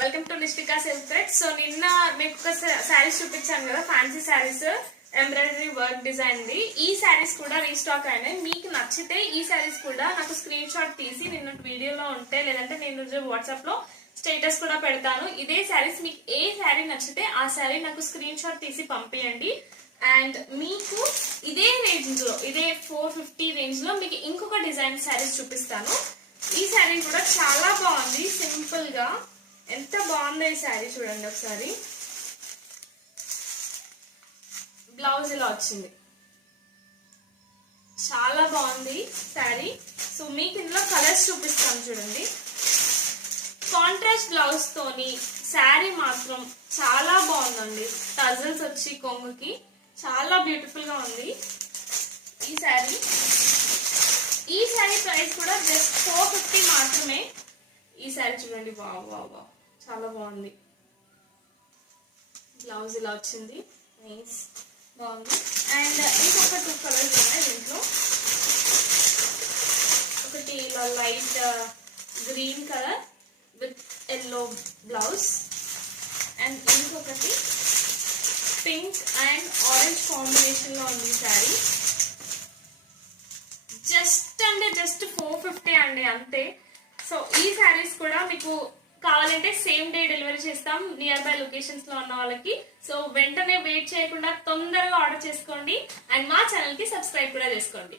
Welcome to Nishtika silk thread. So నిన్న మీకు ఒక శారీస్ చూపించాను కదా, fancy saris embroidery work design ది. ఈ శారీస్ కూడా రీస్టాక్ అయినాయి. మీకు నచ్చితే ఈ శారీస్ కూడా నాకు స్క్రీన్ షాట్ తీసి నిన్న వీడియోలో ఉంటే, లేదంటే నేను వాట్సాప్ లో స్టేటస్ కూడా పెడతాను. ఇదే శారీస్ మీకు ఏ శారీ నచ్చితే ఆ శారీ నాకు స్క్రీన్ షాట్ తీసి పంపించండి. అండ్ మీకు ఇదే రేంజ్ లో, ఇదే 450 రేంజ్ లో మీకు ఇంకొక డిజైన్ శారీస్ చూపిస్తాను. ఈ శారీ కూడా చాలా బాగుంది, సింపుల్ గా. ఎంత బాగుందో ఈ శారీ చూడండి ఒకసారి. బ్లౌజ్ ఇలా వచ్చింది, చాలా బాగుంది శారీ. సో మీకు ఇందులో కలర్స్ చూపిస్తాను చూడండి. కాంట్రాస్ట్ బ్లౌజ్ తోని శారీ మాత్రం చాలా బాగుందండి. టజల్స్ వచ్చి కొంగుకి చాలా బ్యూటిఫుల్ గా ఉంది ఈ శారీ. ఈ శారీ ప్రైస్ కూడా జస్ట్ 450 మాత్రమే. ఈ శారీ చూడండి, వావ్ వావ్ వావ్, చాలా బాగుంది. బ్లౌజ్ ఇలా వచ్చింది, నైస్, బాగుంది. అండ్ ఇంకొక 2 కలర్స్ ఉన్నాయి దీంట్లో. ఒకటి ఇలా light green colour with yellow blouse, and ఇంకొకటి పింక్ అండ్ ఆరెంజ్ కాంబినేషన్ లో ఉంది శారీ. జస్ట్ 450 అండి, అంతే. సో ఈ శారీస్ కూడా మీకు కావాలంటే సేమ్ డే డెలివరీ చేస్తాం నియర్ బై లొకేషన్స్ లో ఉన్న వాళ్ళకి. సో వెంటనే వెయిట్ చేయకుండా తొందరగా ఆర్డర్ చేసుకోండి. అండ్ మా ఛానల్ కి సబ్స్క్రైబ్ కూడా చేసుకోండి.